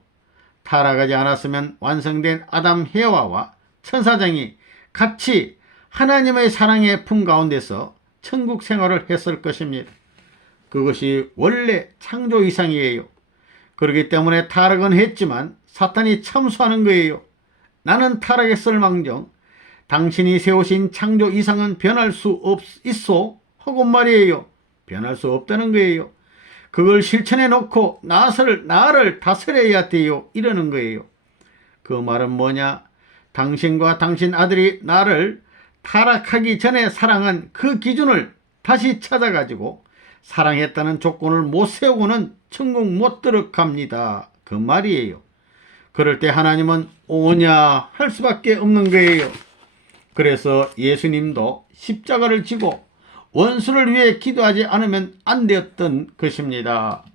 타락하지 않았으면 완성된 아담 해와와 천사장이 같이 하나님의 사랑의 품 가운데서 천국 생활을 했을 것입니다. 그것이 원래 창조 이상이에요. 그렇기 때문에 타락은 했지만 사탄이 참수하는 거예요. 나는 타락했을 망정 당신이 세우신 창조 이상은 변할 수 있소 하고 말이에요. 변할 수 없다는 거예요. 그걸 실천해 놓고 나를 다스려야 돼요 이러는 거예요. 그 말은 뭐냐? 당신과 당신 아들이 나를 타락하기 전에 사랑한 그 기준을 다시 찾아가지고 사랑했다는 조건을 못 세우고는 천국 못 들어갑니다. 그 말이에요. 그럴 때 하나님은 오냐 할 수밖에 없는 거예요. 그래서 예수님도 십자가를 지고 원수를 위해 기도하지 않으면 안 되었던 것입니다.